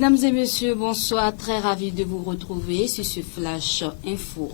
Mesdames et messieurs, bonsoir. Très ravi de vous retrouver sur ce Flash Info.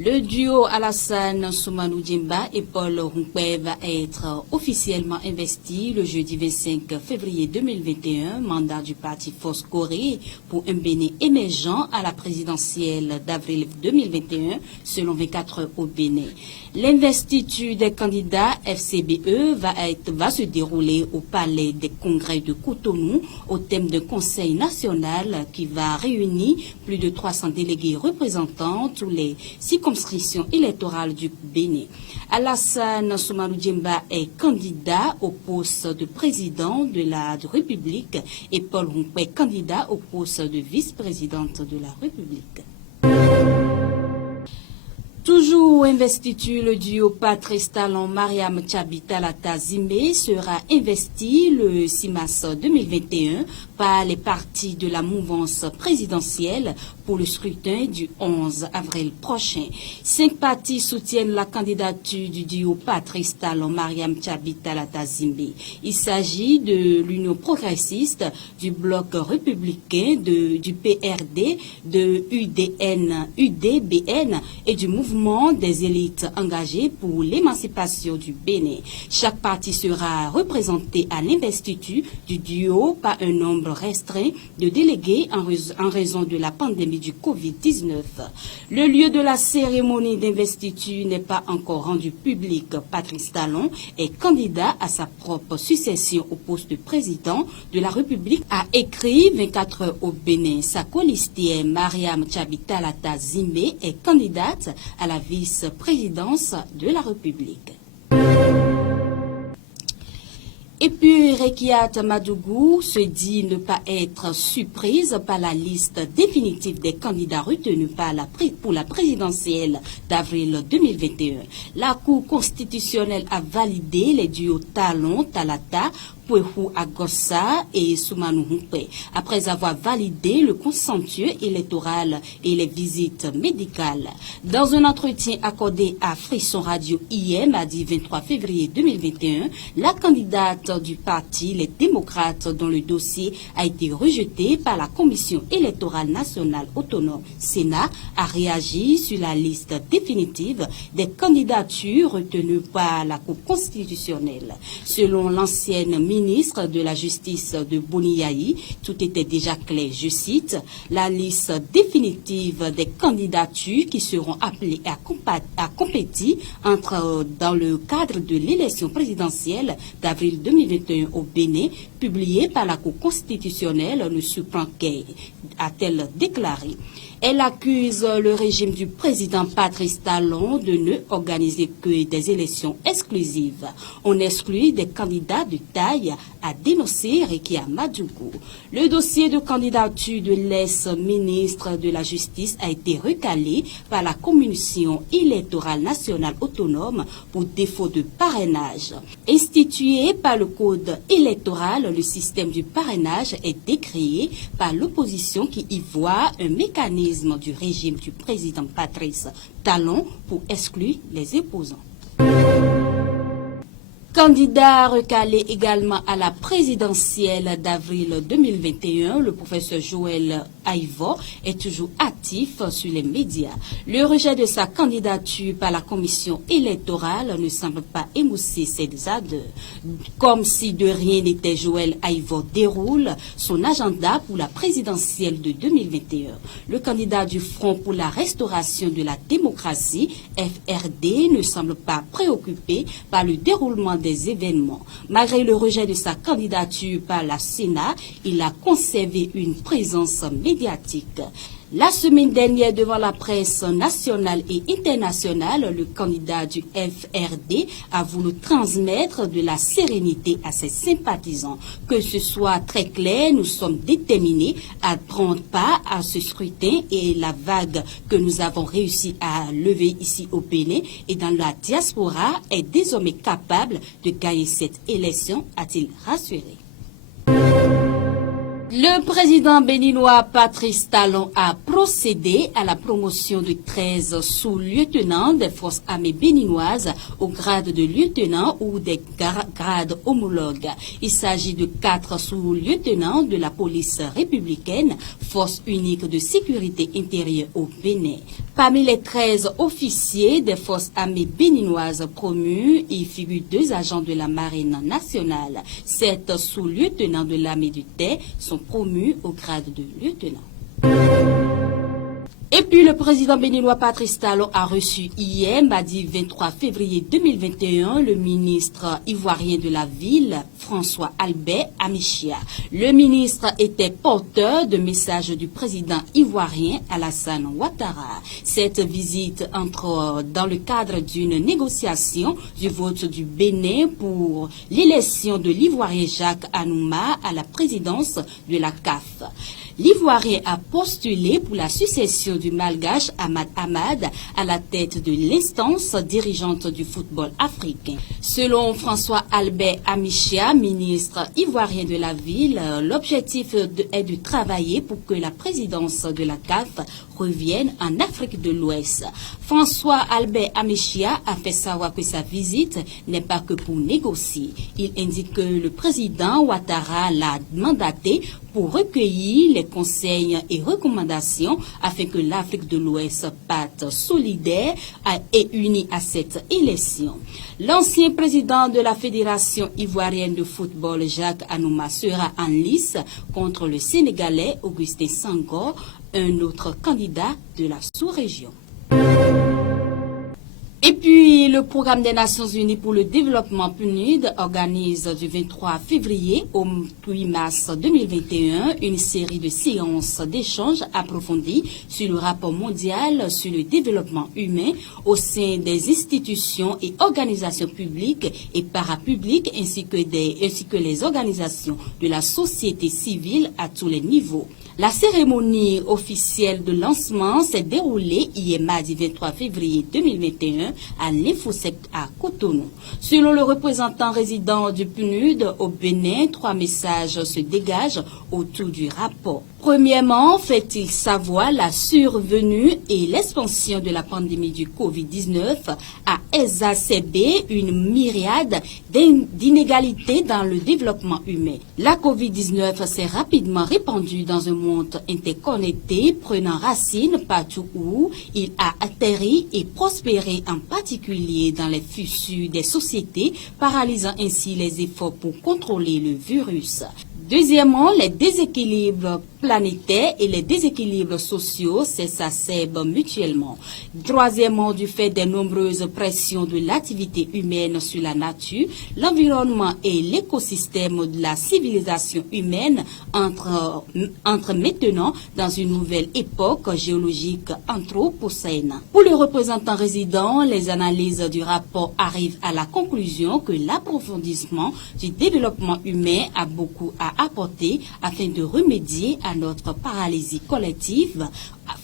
Le duo Alassane Soumanou Djemba et Paul Hunkwe va être officiellement investi le jeudi 25 février 2021, mandat du parti Force Corée pour un Bénin émergent à la présidentielle d'avril 2021, selon 24 heures au Bénin. L'investiture des candidats FCBE va se dérouler au palais des congrès de Cotonou au thème d'un conseil national qui va réunir plus de 300 délégués représentants tous les circonscriptions électorales du Bénin. Alassane Soumanou Djemba est candidat au poste de président de la République et Paul Hunkwe candidat au poste de vice-présidente de la République. Toujours investiture, le duo Patrice Talon-Mariam Tchabita-Lata Zimbe sera investi le 6 mars 2021 par les partis de la mouvance présidentielle pour le scrutin du 11 avril prochain. 5 partis soutiennent la candidature du duo Patrice Talon-Mariam Tchabita-Lata Zimbe. Il s'agit de l'Union progressiste, du Bloc républicain, du PRD, de UDBN et du mouvement des élites engagées pour l'émancipation du Bénin. Chaque parti sera représenté à l'investiture du duo par un nombre restreint de délégués en raison de la pandémie du Covid-19. Le lieu de la cérémonie d'investiture n'est pas encore rendu public. Patrice Talon est candidat à sa propre succession au poste de président de la République, a écrit 24 heures au Bénin. Sa colistière Mariam Tchabita-Lata Zimbe est candidate à la vice-présidence de la République. Et puis, Rekiat Madougou se dit ne pas être surprise par la liste définitive des candidats retenus pour la présidentielle d'avril 2021. La Cour constitutionnelle a validé les duos Talon-Talata, Pouehou Agossa et Soumanou Hunkwe, après avoir validé le consensus électoral et les visites médicales. Dans un entretien accordé à Frisson Radio hier, mardi 23 février 2021, la candidate du parti Les Démocrates, dont le dossier a été rejeté par la Commission électorale nationale autonome Sénat, a réagi sur la liste définitive des candidatures retenues par la Cour constitutionnelle. Selon l'ancienne ministre de la Justice de Boniaï, tout était déjà clair. Je cite, la liste définitive des candidatures qui seront appelées à compétir dans le cadre de l'élection présidentielle d'avril 2021 au Bénin, publiée par la Cour constitutionnelle, ne surprend qu'elle, a-t-elle déclaré. Elle accuse le régime du président Patrice Talon de ne organiser que des élections exclusives. On exclut des candidats de taille, a dénoncé Rekia Madougou. Le dossier de candidature de l'ex-ministre de la Justice a été recalé par la Commission électorale nationale autonome pour défaut de parrainage. Institué par le Code électoral, le système du parrainage est décrié par l'opposition qui y voit un mécanisme du régime du président Patrice Talon pour exclure les opposants. Candidat recalé également à la présidentielle d'avril 2021, le professeur Joël Aivo est toujours actif sur les médias. Le rejet de sa candidature par la commission électorale ne semble pas émousser ses ardeurs. Comme si de rien n'était, Joël Aivo déroule son agenda pour la présidentielle de 2021. Le candidat du Front pour la restauration de la démocratie, FRD, ne semble pas préoccupé par le déroulement des événements. Malgré le rejet de sa candidature par la Sénat, il a conservé une présence médiatique. La semaine dernière, devant la presse nationale et internationale, le candidat du FRD a voulu transmettre de la sérénité à ses sympathisants. Que ce soit très clair, nous sommes déterminés à prendre part à ce scrutin et la vague que nous avons réussi à lever ici au Bénin et dans la diaspora est désormais capable de gagner cette élection, a-t-il rassuré. Le président béninois Patrice Talon a procédé à la promotion de 13 sous-lieutenants des forces armées béninoises au grade de lieutenant ou des grades homologues. Il s'agit de 4 sous-lieutenants de la police républicaine, force unique de sécurité intérieure au Bénin. Parmi les 13 officiers des forces armées béninoises promus, il figure 2 agents de la marine nationale. 7 sous-lieutenants de l'armée du terre sont promus au grade de lieutenant. Et puis le président béninois Patrice Talon a reçu hier, mardi 23 février 2021, le ministre ivoirien de la ville, François Albert Amichia. Le ministre était porteur de messages du président ivoirien Alassane Ouattara. Cette visite entre dans le cadre d'une négociation du vote du Bénin pour l'élection de l'Ivoirien Jacques Anouma à la présidence de la CAF. L'Ivoirien a postulé pour la succession du Malgache Ahmad Ahmad à la tête de l'instance dirigeante du football africain. Selon François Albert Amichia, ministre ivoirien de la ville, l'objectif est de travailler pour que la présidence de la CAF revienne en Afrique de l'Ouest. François Albert Amichia a fait savoir que sa visite n'est pas que pour négocier. Il indique que le président Ouattara l'a mandaté pour recueillir les conseils et recommandations afin que l'Afrique de l'Ouest parte solidaire et unie à cette élection. L'ancien président de la Fédération ivoirienne de football, Jacques Anouma, sera en lice contre le Sénégalais Augustin Senghor, un autre candidat de la sous-région. Et puis, le programme des Nations Unies pour le développement PNUD organise du 23 février au 8 mars 2021 une série de séances d'échanges approfondies sur le rapport mondial sur le développement humain au sein des institutions et organisations publiques et parapubliques ainsi que les organisations de la société civile à tous les niveaux. La cérémonie officielle de lancement s'est déroulée hier mardi 23 février 2021 à l'Infosec à Cotonou. Selon le représentant résident du PNUD au Bénin, 3 messages se dégagent autour du rapport. Premièrement, fait-il savoir la survenue et l'expansion de la pandémie du Covid-19 a exacerbé une myriade d'inégalités dans le développement humain. La Covid-19 s'est rapidement répandue dans un monde interconnecté, prenant racine partout où il a atterri et prospéré, en particulier dans les fissures des sociétés, paralysant ainsi les efforts pour contrôler le virus. Deuxièmement, les déséquilibres planétaires et les déséquilibres sociaux s'exacerbent mutuellement. Troisièmement, du fait des nombreuses pressions de l'activité humaine sur la nature, l'environnement et l'écosystème de la civilisation humaine entrent maintenant dans une nouvelle époque géologique anthropocène. Pour le représentant résident, les analyses du rapport arrivent à la conclusion que l'approfondissement du développement humain a beaucoup à apporter afin de remédier à notre paralysie collective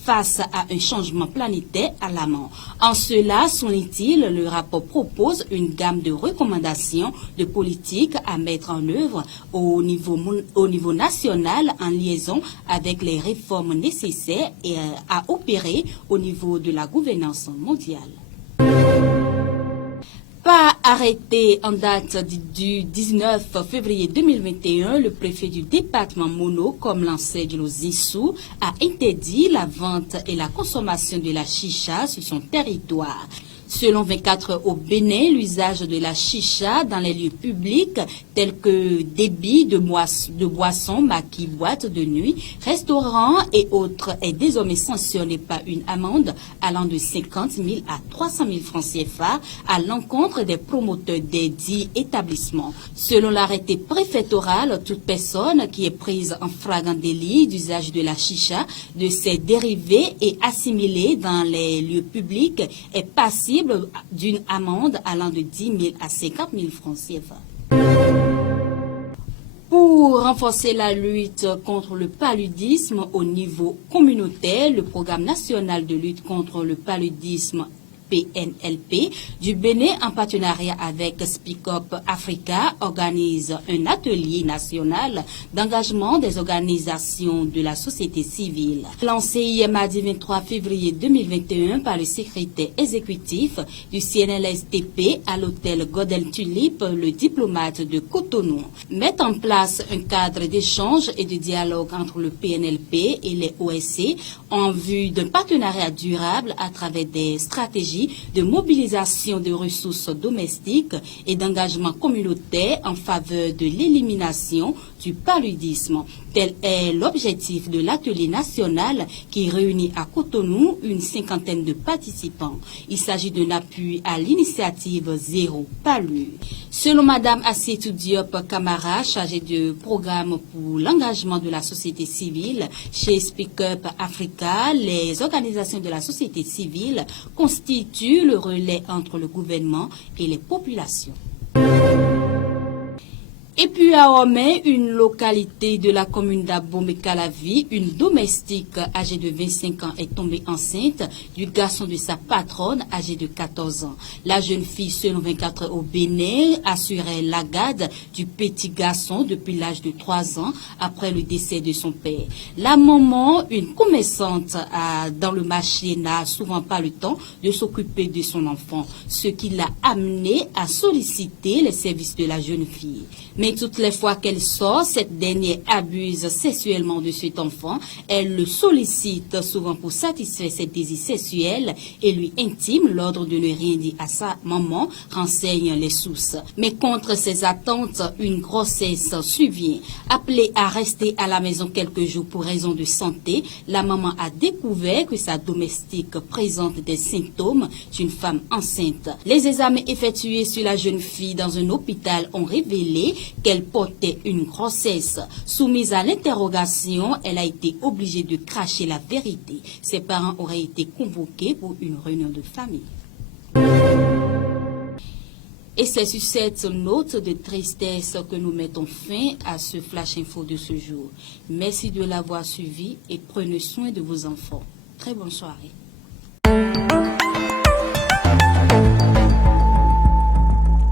face à un changement planétaire alarmant. En cela, souligne-t-il, le rapport propose une gamme de recommandations de politiques à mettre en œuvre au niveau national en liaison avec les réformes nécessaires et à opérer au niveau de la gouvernance mondiale. Par arrêté en date du 19 février 2021, le préfet du département Mono, comme l'enseigne Zissou, a interdit la vente et la consommation de la chicha sur son territoire. Selon 24 heures au Bénin, l'usage de la chicha dans les lieux publics tels que débit de boissons, maquis, boîtes de nuit, restaurants et autres est désormais sanctionné par une amende allant de 50 000 à 300 000 francs CFA à l'encontre des promoteurs des dits établissements. Selon l'arrêté préfectoral, toute personne qui est prise en flagrant délit d'usage de la chicha, de ses dérivés et assimilée dans les lieux publics est passible d'une amende allant de 10 000 à 50 000 francs CFA. Pour renforcer la lutte contre le paludisme au niveau communautaire, le programme national de lutte contre le paludisme PNLP du Bénin, en partenariat avec Speak Up Africa, organise un atelier national d'engagement des organisations de la société civile. Lancé hier mardi 23 février 2021 par le secrétaire exécutif du CNLSTP à l'hôtel Godel Tulip, le diplomate de Cotonou, met en place un cadre d'échange et de dialogue entre le PNLP et les OSC en vue d'un partenariat durable à travers des stratégies de mobilisation de ressources domestiques et d'engagement communautaire en faveur de l'élimination du paludisme. Tel est l'objectif de l'atelier national qui réunit à Cotonou une cinquantaine de participants. Il s'agit d'un appui à l'initiative Zéro Palu. Selon Madame Assietou Diop Camara, chargée de programme pour l'engagement de la société civile chez Speak Up Africa, les organisations de la société civile constituent le relais entre le gouvernement et les populations. Et puis à Omé, une localité de la commune d'Abomey-Calavi, une domestique âgée de 25 ans est tombée enceinte du garçon de sa patronne âgée de 14 ans. La jeune fille, selon 24 heures au Bénin, assurait la garde du petit garçon depuis l'âge de 3 ans après le décès de son père. La maman, une commerçante dans le marché, n'a souvent pas le temps de s'occuper de son enfant, ce qui l'a amené à solliciter les services de la jeune fille. Mais toutes les fois qu'elle sort, cette dernière abuse sexuellement de cet enfant. Elle le sollicite souvent pour satisfaire ses désirs sexuels et lui intime l'ordre de ne rien dire à sa maman, renseignent les sources. Mais contre ses attentes, une grossesse survient. Appelée à rester à la maison quelques jours pour raison de santé, la maman a découvert que sa domestique présente des symptômes d'une femme enceinte. Les examens effectués sur la jeune fille dans un hôpital ont révélé qu'elle portait une grossesse. Soumise à l'interrogation, elle a été obligée de cracher la vérité. Ses parents auraient été convoqués pour une réunion de famille. Et c'est sur cette note de tristesse que nous mettons fin à ce Flash Info de ce jour. Merci de l'avoir suivi et prenez soin de vos enfants. Très bonne soirée.